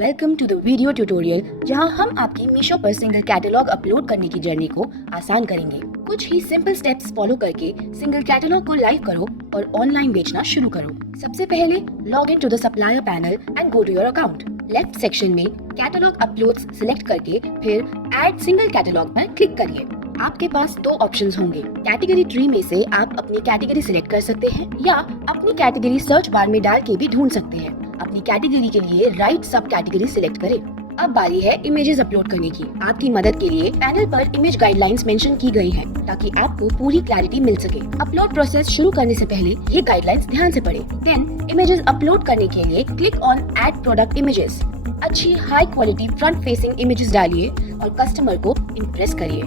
Welcome to the video tutorial जहां हम आपकी मीशो पर सिंगल कैटलॉग अपलोड करने की जर्नी को आसान करेंगे। कुछ ही सिंपल स्टेप्स फॉलो करके सिंगल कैटलॉग को लाइव करो और ऑनलाइन बेचना शुरू करो। सबसे पहले log in to the supplier panel and go to your account. Left section में कैटलॉग अपलोड्स सिलेक्ट करके फिर ऐड सिंगल कैटलॉग पर क्लिक करिए। आपके पास दो ऑप्शंस होंगे। कैटेगरी ट्री में से आप अपनी कैटेगरी सिलेक्ट कर सकते हैं या अपनी कैटेगरी सर्च बार में डाल के भी ढूंढ सकते हैं। अपनी कैटेगरी के लिए राइट सब कैटेगरी सिलेक्ट करें। अब बारी है इमेजेस अपलोड करने की। आपकी मदद के लिए पैनल पर इमेज गाइडलाइंस मेंशन की गई हैं ताकि आपको पूरी क्लैरिटी मिल सके। अपलोड प्रोसेस शुरू करने से पहले ये गाइडलाइंस ध्यान से पढ़ें। देन इमेजेस अपलोड करने के लिए click on add product images. अच्छी high quality front facing images डालिए और कस्टमर को इम्प्रेस करिए।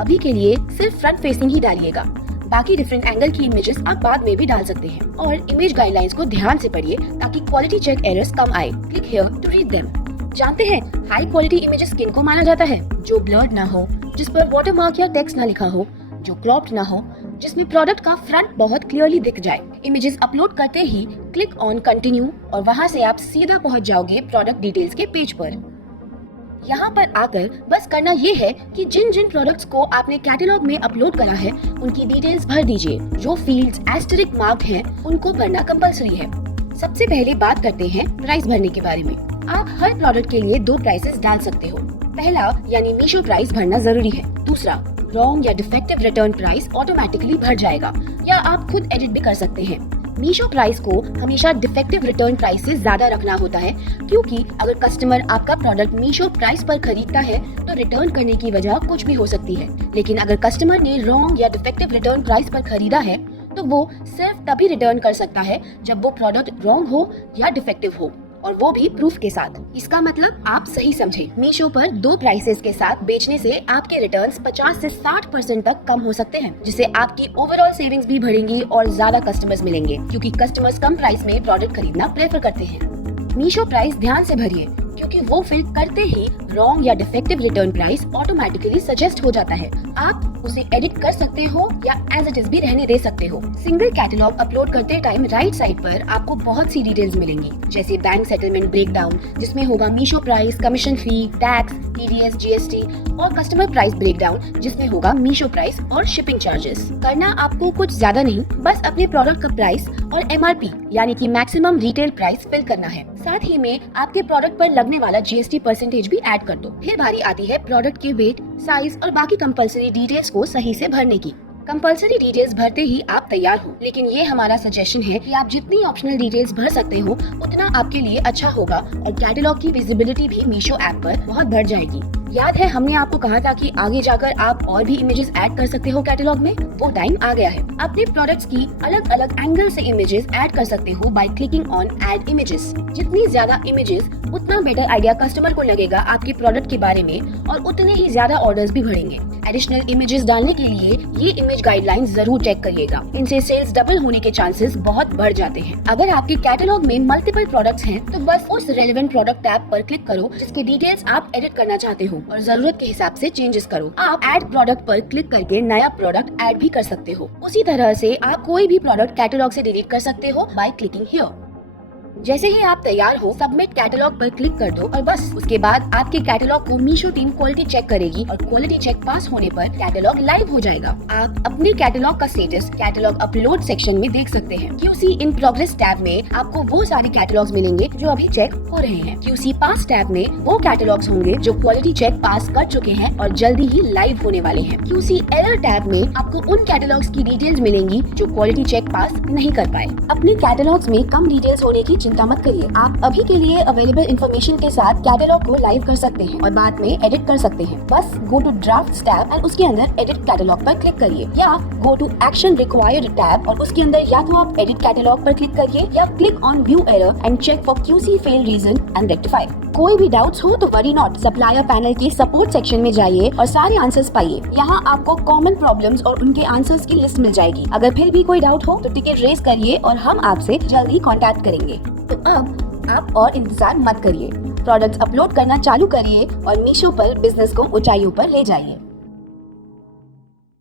अभी के लिए सिर्फ फ्रंट फेसिंग ही डालिएगा, बाकी डिफरेंट एंगल की इमेजेस आप बाद में भी डाल सकते हैं। और इमेज गाइडलाइंस को ध्यान से पढ़िए ताकि क्वालिटी चेक एरर्स कम आए। Click here to read them. जानते हैं हाई क्वालिटी इमेजेस किन को माना जाता है? जो ब्लर्ड ना हो, जिस पर वाटरमार्क या टेक्स्ट ना लिखा हो, जो क्रॉप्ड ना हो, जिसमें प्रोडक्ट का फ्रंट बहुत क्लियरली दिख जाए। इमेजेस अपलोड करते ही क्लिक ऑन कंटिन्यू और वहां से आप सीधा पहुंच जाओगे प्रोडक्ट डिटेल्स के पेज पर। यहाँ पर आकर बस करना ये है कि जिन जिन प्रोडक्ट्स को आपने कैटलॉग में अपलोड करा है उनकी डिटेल्स भर दीजिए। जो फील्ड्स एस्टेरिक मार्क्ड हैं उनको भरना कंपलसरी है। सबसे पहले बात करते हैं प्राइस भरने के बारे में। आप हर प्रोडक्ट के लिए दो प्राइसेस डाल सकते हो। पहला यानी मीशो प्राइस भरना जरूरी है। दूसरा रॉन्ग या डिफेक्टिव रिटर्न प्राइस ऑटोमेटिकली भर जाएगा या आप खुद एडिट भी कर सकते हैं। मीशो प्राइस को हमेशा डिफेक्टिव रिटर्न प्राइस से ज्यादा रखना होता है क्योंकि अगर कस्टमर आपका प्रोडक्ट मीशो प्राइस पर खरीदता है तो रिटर्न करने की वजह कुछ भी हो सकती है। लेकिन अगर कस्टमर ने रॉन्ग या डिफेक्टिव रिटर्न प्राइस पर खरीदा है तो वो सिर्फ तभी रिटर्न कर सकता है जब वो प्रोडक्ट रॉन्ग हो या डिफेक्टिव हो, और वो भी प्रूफ के साथ। इसका मतलब आप सही समझे। मीशो पर दो प्राइसेस के साथ बेचने से आपके रिटर्न्स 50 से 60% तक कम हो सकते हैं, जिससे आपकी ओवरऑल सेविंग्स भी बढ़ेंगी और ज्यादा कस्टमर्स मिलेंगे क्योंकि कस्टमर्स कम प्राइस में प्रोडक्ट खरीदना प्रेफर करते हैं। मीशो प्राइस ध्यान से भरिए क्योंकि वो फिल करते ही रॉन्ग या defective return price automatically suggest हो जाता है। आप उसे एडिट कर सकते हो या एज इट इज भी रहने दे सकते हो। सिंगल कैटलॉग अपलोड करते टाइम राइट साइड पर आपको बहुत सी डिटेल्स मिलेंगी, जैसे बैंक सेटलमेंट ब्रेकडाउन जिसमें होगा मीशो प्राइस, कमीशन फी, टैक्स, TDS, GST और कस्टमर प्राइस ब्रेकडाउन जिसमें होगा मीशो प्राइस और शिपिंग चार्जेस। करना आपको कुछ ज्यादा नहीं, बस अपने प्रोडक्ट का प्राइस और MRP यानी कि मैक्सिमम रिटेल प्राइस फिल करना है। साथ ही में आपके प्रोडक्ट पर लगने वाला GST परसेंटेज भी ऐड कर दो। फिर बारी आती है प्रोडक्ट के वेट, साइज और बाकी कंपलसरी डिटेल्स को सही से भरने की। कंपलसरी डिटेल्स भरते ही आप तैयार हो, लेकिन ये हमारा सजेशन है कि आप जितनी ऑप्शनल डिटेल्स भर सकते हो उतना आपके लिए अच्छा होगा और कैटलॉग की विजिबिलिटी भी मीशो ऐप पर बहुत बढ़ जाएगी। याद है हमने आपको कहा था कि आगे जाकर आप और भी इमेजेस ऐड कर सकते हो कैटलॉग में? वो टाइम आ गया है। अपने प्रोडक्ट्स की अलग अलग एंगल से इमेजेस ऐड कर सकते हो by clicking on add images. जितनी ज्यादा इमेजेस उतना बेटर आइडिया कस्टमर को लगेगा आपके प्रोडक्ट के बारे में और उतने ही ज्यादा ऑर्डर्स भी बढ़ेंगे। एडिशनल इमेजेस डालने के लिए ये इमेज गाइडलाइंस जरूर चेक करिएगा। इनसे सेल्स डबल होने के चांसेस बहुत बढ़ जाते हैं। अगर आपके कैटलॉग में मल्टीपल प्रोडक्ट्स हैं तो बस उस रेलेवेंट प्रोडक्ट टैब पर क्लिक करो जिसकी डिटेल्स आप एडिट करना चाहते हो और जरूरत के हिसाब से चेंजेस करो। आप ऐड प्रोडक्ट पर क्लिक करके नया प्रोडक्ट ऐड भी कर सकते हो। उसी तरह से आप कोई भी प्रोडक्ट कैटलॉग से डिलीट कर सकते हो बाय क्लिकिंग हियर। जैसे ही आप तैयार हो सबमिट कैटलॉग पर क्लिक कर दो और बस उसके बाद आपके कैटलॉग को मीशो टीम क्वालिटी चेक करेगी और क्वालिटी चेक पास होने पर कैटलॉग लाइव हो जाएगा। आप अपने कैटलॉग का स्टेटस कैटलॉग अपलोड सेक्शन में देख सकते हैं। QC इन प्रोग्रेस टैब में आपको वो सारे कैटलॉग्स मिलेंगे जो अभी चेक हो रहे हैं। QC पास टैब में वो कैटलॉग्स होंगे जो क्वालिटी चेक पास कर चुके हैं और जल्दी ही लाइव होने वाले हैं। QC एरर टैब में आपको उन कैटलॉग्स की डिटेल्स मिलेंगी जो क्वालिटी चेक पास नहीं कर पाए। अपने कैटलॉग्स में कम डिटेल्स होने की चिंता मत करिए। आप अभी के लिए अवेलेबल इंफॉर्मेशन के साथ कैटलॉग को लाइव कर सकते हैं और बाद में एडिट कर सकते हैं। बस go to draft tab and उसके अंदर एडिट कैटलॉग पर क्लिक करिए या go to action required tab और उसके अंदर या तो आप एडिट कैटलॉग पर क्लिक करिए या click on view error and check for QC fail reason and rectify. कोई भी डाउट्स हो तो वरी नॉट, सप्लायर पैनल के सपोर्ट सेक्शन में जाइए और सारे आंसर्स पाइए। यहाँ आपको कॉमन प्रॉब्लम्स और उनके आंसर्स की लिस्ट मिल जाएगी। अगर फिर भी कोई डाउट हो तो टिकट रेज करिए और हम आपसे जल्दी कांटेक्ट करेंगे। तो अब आप और इंतजार मत करिए, प्रोडक्ट्स अपलोड करना चालू करिए और मीशो पर बिजनेस को ऊंचाइयों पर ले जाइए।